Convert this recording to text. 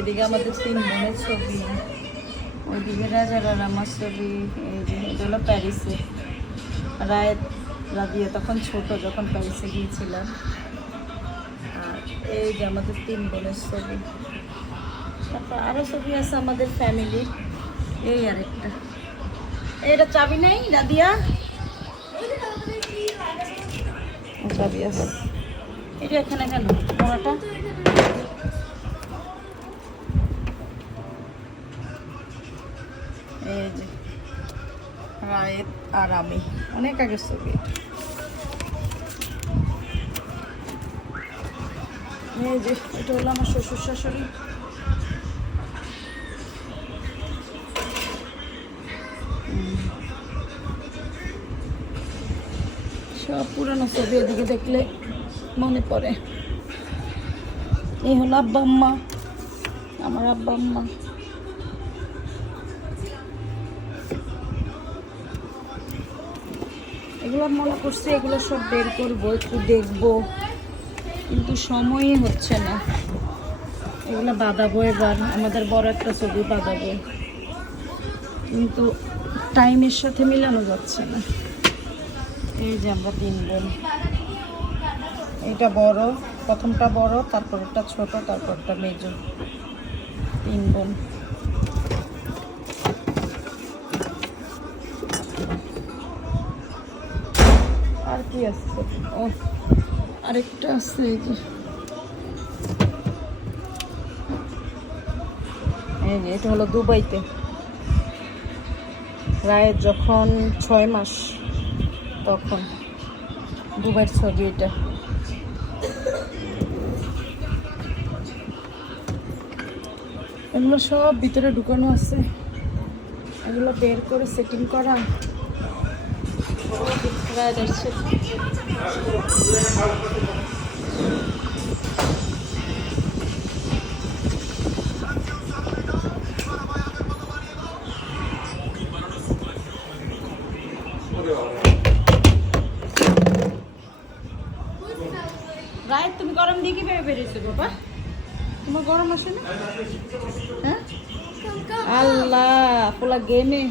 এদিকে আমাদের তিন বোনের ছবি, ওইদিকে রাজার আর আমার ছবি এটা হলো প্যারিসে। রায় রাদিয়া তখন ছোট, যখন প্যারিসে গিয়েছিলাম। আর এই যে আমাদের তিন বোনের ছবি। তারপর আরও ছবি আছে আমাদের ফ্যামিলির এই আরেকটা। এইটা চাবি নেই রাদিয়া চাবি আছে। এটা এখানে কেন? পড়াটা এই যে রায়েত আর আমি। অনেক আগের ছবি এই যে, এটা হলো আমার শ্বশুর শাশুড়ি। সব পুরানো ছবি এদিকে দেখলে মনে পড়ে। এই হলো আব্বা আম্মা, আমার আব্বা আম্মা। এগুলো মনে করছি, এগুলো সব বের করব, একটু দেখব। কিন্তু সময়ই হচ্ছে না। এগুলো বাঁধাবো এবার আমাদের বড় একটা ছবি বাঁধাবো কিন্তু টাইমের সাথে মিলানো যাচ্ছে না। এই যে আমরা তিন বোন। এটা বড়, প্রথমটা বড় তারপরটা ছোট, তারপরটা মেজো। তিন বোন। আর কি আছে? ও, আরেকটা যে। এই যে, এটা হলো দুবাইতে। রায়ের যখন ছয় মাস, তখন দুবাইয়ের ছবি এটা। এগুলো সব ভিতরে ঢুকানো আছে। এগুলো বের করে সেটিং করা। রায় তুমি গরম দিয়ে কীভাবে বেরিয়েছো বাবা? তোমার গরম আসে না? হ্যাঁ? আল্লাহ, পোলা গেমে